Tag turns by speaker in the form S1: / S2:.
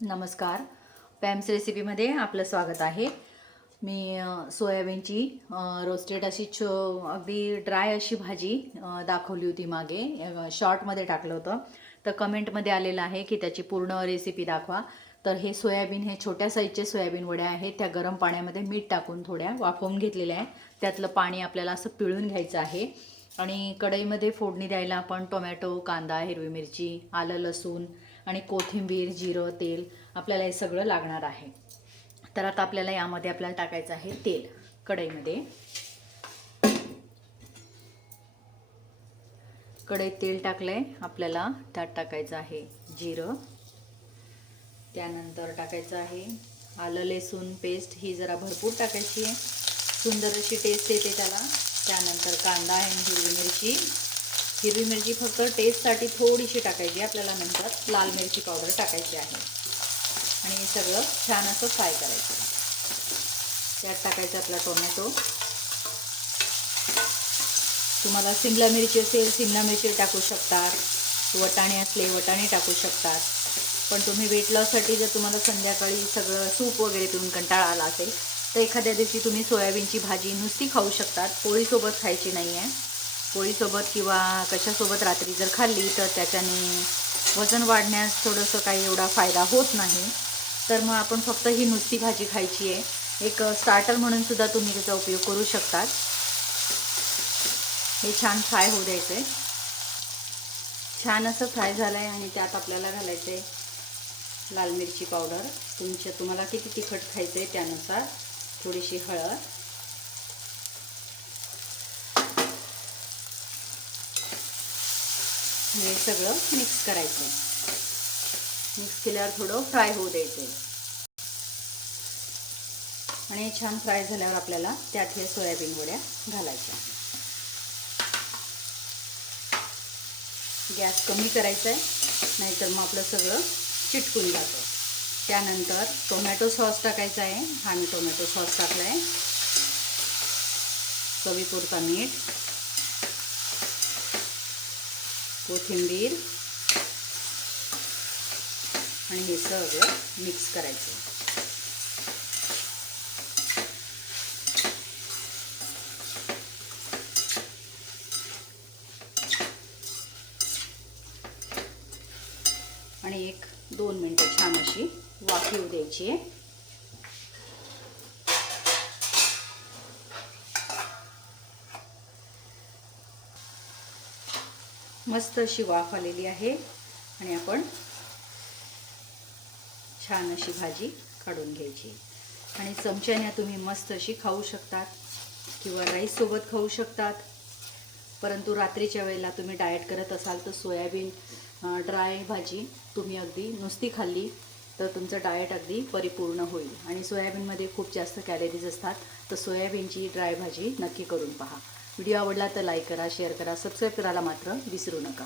S1: नमस्कार. पॅम्स रेसिपीमध्ये आपलं स्वागत आहे. मी सोयाबीनची रोस्टेड अशी छो अगदी ड्राय अशी भाजी दाखवली होती मागे. शॉर्टमध्ये टाकलं होतं. तर कमेंटमध्ये आलेलं आहे की त्याची पूर्ण रेसिपी दाखवा. तर हे सोयाबीन हे छोट्या साईजचे सोयाबीन वड्या आहेत. त्या गरम पाण्यामध्ये मीठ टाकून थोड्या वाफवून घेतलेल्या आहे त्यातलं पाणी आपल्याला असं पिळून घ्यायचं आहे. आणि कढईमध्ये फोडणी द्यायला आपण टोमॅटो कांदा हिरवी मिरची आलं लसूण आणि कोथिंबीर जिरं तेल आपल्याला हे सगळं लागणार आहे. तर आता आपल्याला यामध्ये आपल्याला टाकायचं आहे तेल कढईमध्ये. कढईत तेल टाकलंय आपल्याला त्यात टाकायचं आहे जिरं. त्यानंतर टाकायचं आहे आलं लसूण पेस्ट ही जरा भरपूर टाकायची आहे. सुंदर अशी टेस्ट येते त्याला. त्यानंतर कांदा आणि हिरवी मिरची. हिरवी मिरची फक्त टेस्टसाठी थोडीशी टाकायची आहे. आपल्याला नंतर लाल मिरची पावडर टाकायची आहे. आणि हे सगळं छान असं फ्राय करायचं. त्यात टाकायचं आपला टोमॅटो तुम्हाला सिमला मिरची असेल सिमला मिरची टाकू शकतात. वटाणे असले वटाणे टाकू शकतात. पण तुम्ही वेट लॉससाठी जर तुम्हाला संध्याकाळी सगळं सूप वगैरे पिऊन कंटाळा आला असेल तर एखाद्या दिवशी तुम्ही सोयाबीनची भाजी नुसती खाऊ शकतात. पोळीसोबत खायची नाही आहे पोळीसोबत किंवा कशासोबत रात्री जर खाल्ली तर त्याच्याने वजन वाढण्यास थोडंसं काही एवढा फायदा होत नाही. तर मग आपण फक्त ही नुसती भाजी खायची आहे. एक स्टार्टर म्हणून सुद्धा तुम्ही त्याचा उपयोग करू शकतात. हे छान फ्राय होऊ द्यायचं आहे छान असं फ्राय झालं आहे आणि त्यात आपल्याला घालायचं आहे लाल मिरची पावडर. तुमच्या तुम्हाला किती तिखट खायचं आहे त्यानुसार थोडीशी हळद. हे सगळं मिक्स करायचं मिक्स केल्यावर थोडं फ्राय होऊ द्यायचं आणि छान फ्राय झाल्यावर आपल्याला त्यात हे सोयाबीन वड्या घालायच्या गॅस कमी करायचा आहे नाहीतर मग आपलं सगळं चिटकून जातं. त्यानंतर टोमॅटो सॉस टाकायचा आहे हा मी टोमॅटो सॉस टाकला आहे चवीपुरता मीठ. कोथिंबीर आणि हे सगळं मिक्स करायचं. आणि एक दोन मिनटं छान अशी वाफ येऊ द्यायची आहे. मस्त अशी वाफ आलेली आहे. आणि आपण छान अशी भाजी काढून घ्यायची. आणि चमच्याने तुम्ही मस्त अशी खाऊ शकतात किंवा राईससोबत खाऊ शकतात. परंतु रात्रीच्या वेळेला तुम्ही डाएट करत असाल तर सोयाबीन ड्राय भाजी तुम्ही अगदी नुसती खाल्ली तर तुमचं डाएट अगदी परिपूर्ण होईल. आणि सोयाबीनमध्ये खूप जास्त कॅलरीज असतात. तर सोयाबीनची ड्राय भाजी नक्की करून पहा. व्हिडिओ आवडला तर लाईक करा शेअर करा सबस्क्राईब करायला मात्र विसरू नका.